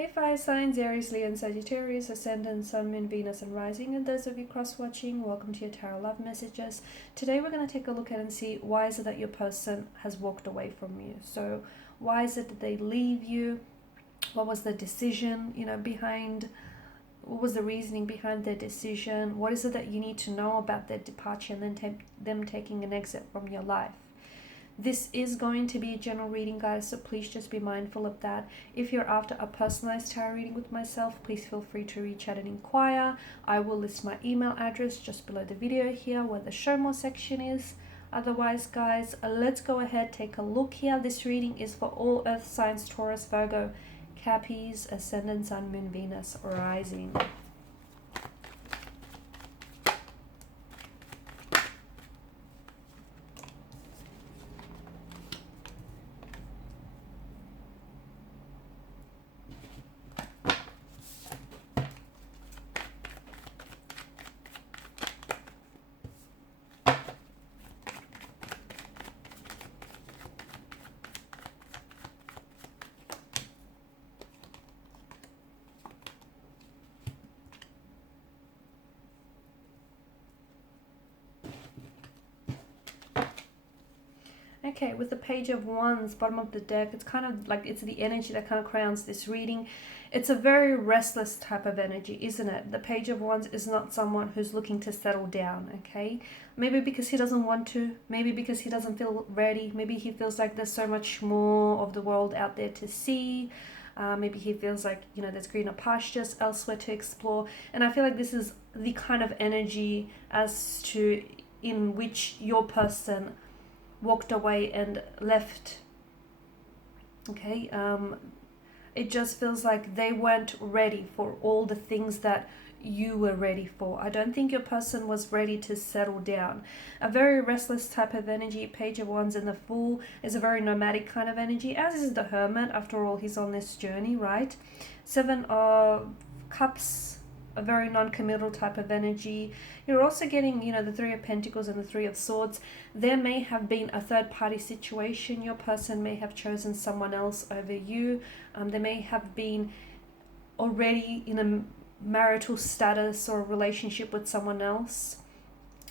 Hey fire signs, Aries, Leo and Sagittarius, Ascendant, Sun, Moon, Venus and Rising, and those of you cross-watching, welcome to your Tarot Love Messages. Today we're going to take a look at and see why is it that your person has walked away from you. So why is it that they leave you? What was the decision, behind, what was the reasoning behind their decision? What is it that you need to know about their departure and then them taking an exit from your life? This is going to be a general reading, guys, so please just be mindful of that. If you're after a personalized tarot reading with myself, please feel free to reach out and inquire. I will list my email address just below the video here where the show more section is. Otherwise, guys, let's go ahead, take a look here. This reading is for all earth signs, Taurus, Virgo, Capricorn, Ascendant, Sun, Moon, Venus, Rising. Okay, with the Page of Wands, bottom of the deck, it's kind of like it's the energy that kind of crowns this reading. It's a very restless type of energy, isn't it? The Page of Wands is not someone who's looking to settle down, okay? Maybe because he doesn't want to, maybe because he doesn't feel ready, maybe he feels like there's so much more of the world out there to see. Maybe he feels like, there's greener pastures elsewhere to explore. And I feel like this is the kind of energy as to in which your person walked away and left. Okay, it just feels like they weren't ready for all the things that you were ready for. I don't think your person was ready to settle down. A very restless type of energy. Page of Wands and the Fool is a very nomadic kind of energy, as is the Hermit. After all, he's on this journey, right? Seven of Cups, a very non-committal type of energy. You're also getting, the Three of Pentacles and the Three of Swords. There may have been a third-party situation. Your person may have chosen someone else over you. They may have been already in a marital status or a relationship with someone else.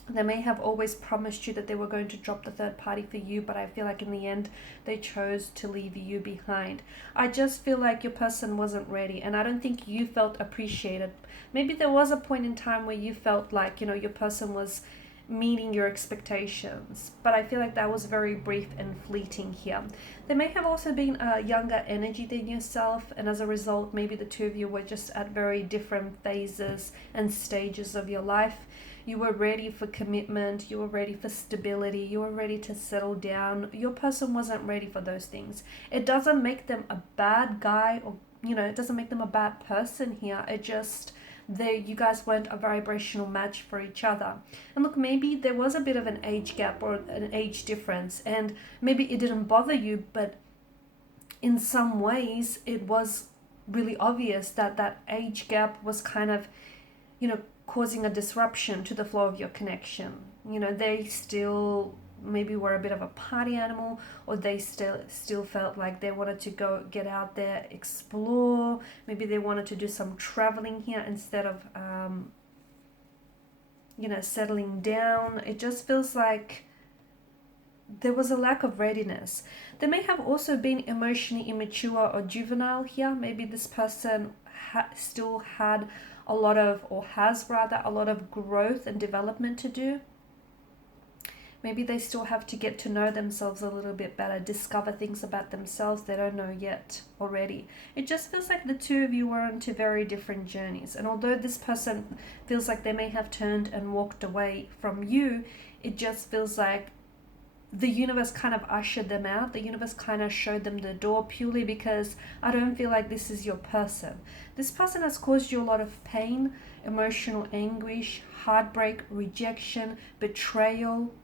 They may have always promised you that they were going to drop the third party for you, but I feel like in the end they chose to leave you behind. I just feel like your person wasn't ready, and I don't think you felt appreciated. Maybe there was a point in time where you felt like, your person was meeting your expectations, but I feel like that was very brief and fleeting here. There may have also been a younger energy than yourself, and as a result, maybe the two of you were just at very different phases and stages of your life. You were ready for commitment, you were ready for stability, you were ready to settle down. Your person wasn't ready for those things. It doesn't make them a bad guy, or it doesn't make them a bad person here. It just, you guys weren't a vibrational match for each other. And look, maybe there was a bit of an age gap or an age difference, and maybe it didn't bother you, but in some ways it was really obvious that that age gap was kind of, causing a disruption to the flow of your connection. They still maybe were a bit of a party animal, or they still felt like they wanted to go get out there, explore. Maybe they wanted to do some traveling here instead of settling down. It just feels like there was a lack of readiness. There may have also been emotionally immature or juvenile here. Maybe this person still had a lot of, or has rather, a lot of growth and development to do. Maybe they still have to get to know themselves a little bit better, discover things about themselves they don't know yet already. It just feels like the two of you were on two very different journeys. And although this person feels like they may have turned and walked away from you, it just feels like the universe kind of ushered them out. The universe kind of showed them the door, purely because I don't feel like this is your person. This person has caused you a lot of pain, emotional anguish, heartbreak, rejection, betrayal.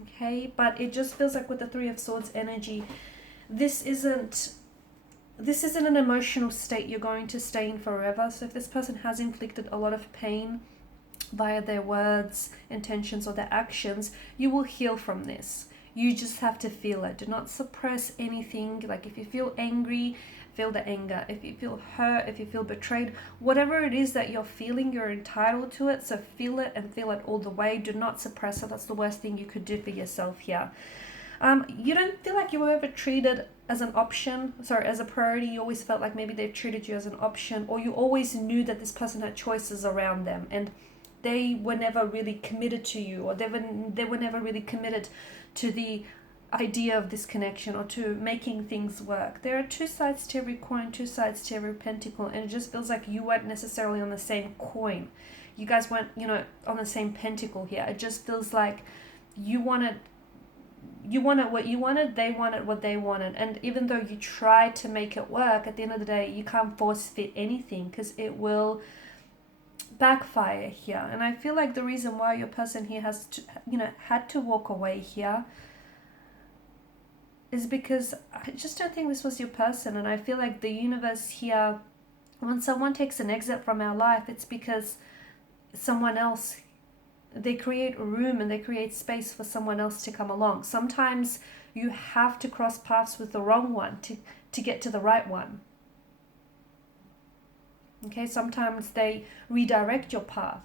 Okay, but it just feels like with the Three of Swords energy, this isn't an emotional state you're going to stay in forever. So if this person has inflicted a lot of pain via their words, intentions, or their actions, you will heal from this. You just have to feel it. Do not suppress anything. Like if you feel angry, feel the anger, if you feel hurt, if you feel betrayed, whatever it is that you're feeling, you're entitled to it. So feel it and feel it all the way. Do not suppress it. That's the worst thing you could do for yourself here. You don't feel like you were ever treated as an option, as a priority. You always felt like maybe they've treated you as an option, or you always knew that this person had choices around them and they were never really committed to you, or they were never really committed to the idea of this connection or to making things work. There are two sides to every coin, two sides to every pentacle, and it just feels like you weren't necessarily on the same coin. You guys weren't, on the same pentacle here. It just feels like you wanted what you wanted, they wanted what they wanted. And even though you try to make it work, at the end of the day, you can't force fit anything because it will backfire here. And I feel like the reason why your person here has to, had to walk away here is because I just don't think this was your person. And I feel like the universe here, when someone takes an exit from our life, it's because someone else, they create room and they create space for someone else to come along. Sometimes you have to cross paths with the wrong one to get to the right one. Okay, sometimes they redirect your path.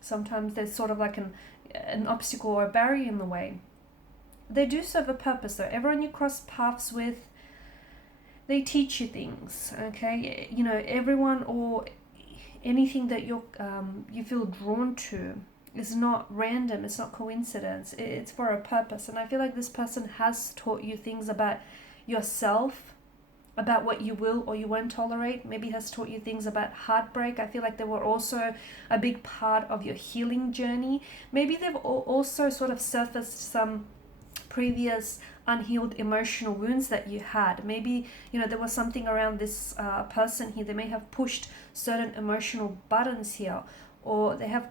Sometimes there's sort of like an obstacle or a barrier in the way. They do serve a purpose though. Everyone you cross paths with, they teach you things, okay? Everyone or anything that you feel drawn to is not random, it's not coincidence, it's for a purpose. And I feel like this person has taught you things about yourself, about what you will or you won't tolerate. Maybe has taught you things about heartbreak. I feel like they were also a big part of your healing journey. Maybe they've also sort of surfaced some previous unhealed emotional wounds that you had. Maybe there was something around this person here. They may have pushed certain emotional buttons here, or they have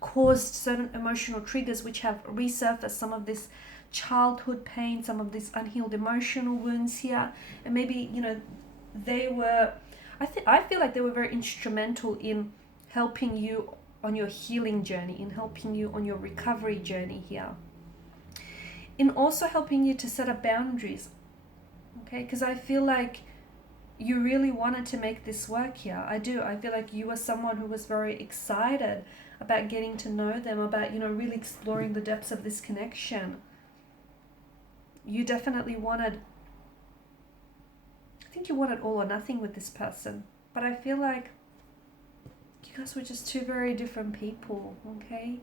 caused certain emotional triggers which have resurfaced some of this childhood pain, some of these unhealed emotional wounds here. And maybe they were, I feel like they were very instrumental in helping you on your healing journey, in helping you on your recovery journey here, in also helping you to set up boundaries, okay? Because I feel like you really wanted to make this work here. I do. I feel like you were someone who was very excited about getting to know them, about really exploring the depths of this connection. You definitely wanted, I think you wanted all or nothing with this person, but I feel like you guys were just two very different people, okay?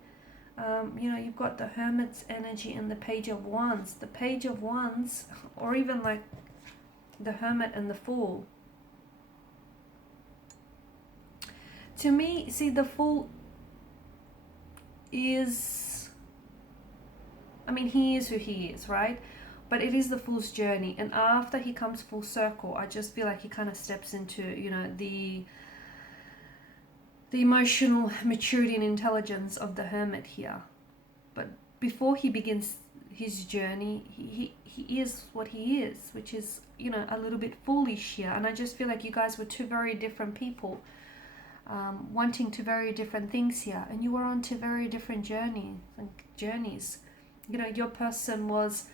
You've got the Hermit's energy and the Page of Wands. The Page of Wands, or even like the Hermit and the Fool. To me, see, the Fool is, he is who he is, right? But it is the Fool's journey. And after he comes full circle, I just feel like he kind of steps into, the emotional maturity and intelligence of the Hermit here. But before he begins his journey, he is what he is, which is, a little bit foolish here. And I just feel like you guys were two very different people, wanting two very different things here. And you were on two very different journeys. Your person was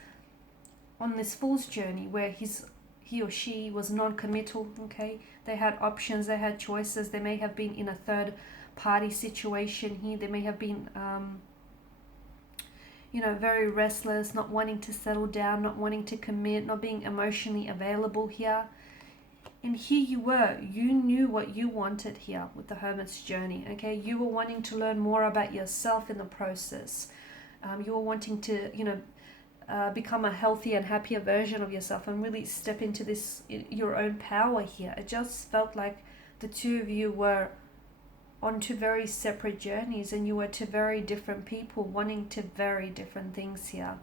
on this Fool's journey where he or she was non-committal, okay? They had options, they had choices. They may have been in a third party situation here. They may have been, very restless, not wanting to settle down, not wanting to commit, not being emotionally available here. And here you were, you knew what you wanted here with the Hermit's journey, okay? You were wanting to learn more about yourself in the process. You were wanting to, become a healthier and happier version of yourself and really step into this, your own power here. It just felt like the two of you were on two very separate journeys, and you were two very different people wanting two very different things here.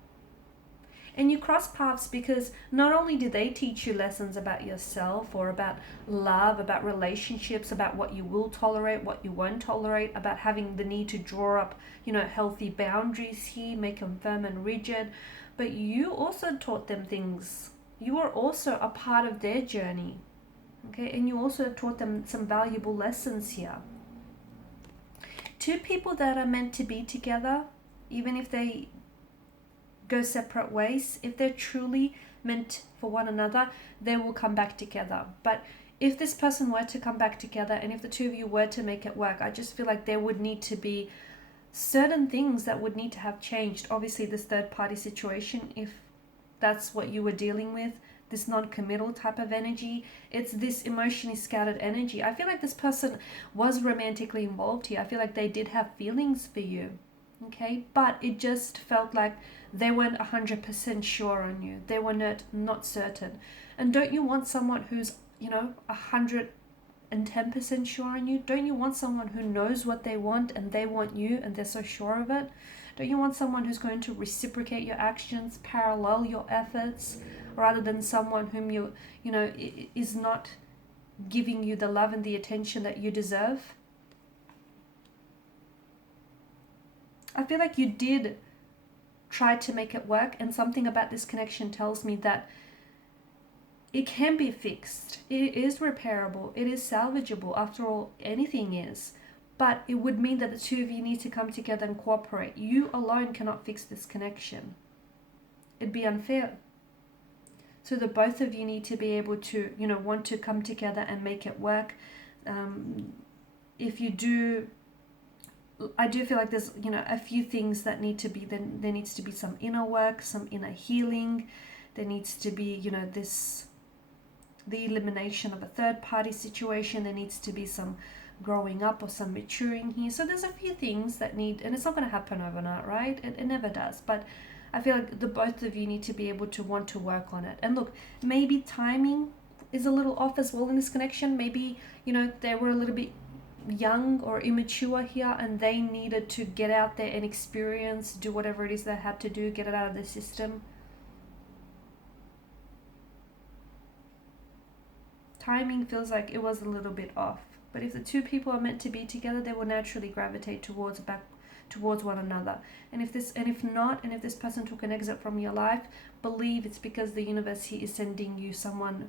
And you cross paths because not only did they teach you lessons about yourself or about love, about relationships, about what you will tolerate, what you won't tolerate, about having the need to draw up, healthy boundaries here, make them firm and rigid, but you also taught them things. You were also a part of their journey, okay? And you also taught them some valuable lessons here. Two people that are meant to be together, even if they go separate ways, if they're truly meant for one another, they will come back together. But if this person were to come back together, and if the two of you were to make it work, I just feel like there would need to be certain things that would need to have changed. Obviously, this third party situation, if that's what you were dealing with, this non-committal type of energy, it's this emotionally scattered energy. I feel like this person was romantically involved here. I feel like they did have feelings for you, okay? But it just felt like they weren't 100% sure on you. They were not certain. And don't you want someone who's, 110% sure on you? Don't you want someone who knows what they want and they want you and they're so sure of it? Don't you want someone who's going to reciprocate your actions, parallel your efforts, rather than someone whom is not giving you the love and the attention that you deserve? I feel like you did try to make it work, and something about this connection tells me that it can be fixed. It is repairable. It is salvageable. After all, anything is. But it would mean that the two of you need to come together and cooperate. You alone cannot fix this connection. It'd be unfair. So the both of you need to be able to, want to come together and make it work. If you do, I do feel like there's, a few things that need to be, then there needs to be some inner work, some inner healing. There needs to be, the elimination of a third party situation. There needs to be some growing up or some maturing here. So there's a few things that need, and it's not going to happen overnight, right? It never does. But I feel like the both of you need to be able to want to work on it. And look, maybe timing is a little off as well in this connection. Maybe, they were a little bit young or immature here, and they needed to get out there and experience, do whatever it is they had to do, get it out of their system. Timing feels like it was a little bit off. But if the two people are meant to be together, they will naturally gravitate towards one another. And if this person took an exit from your life, believe it's because the universe here is sending you someone,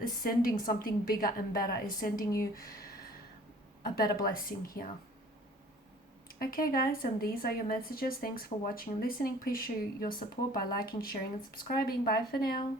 is sending something bigger and better, is sending you a better blessing here. Okay guys, and these are your messages. Thanks for watching and listening. Please show your support by liking, sharing and subscribing. Bye for now.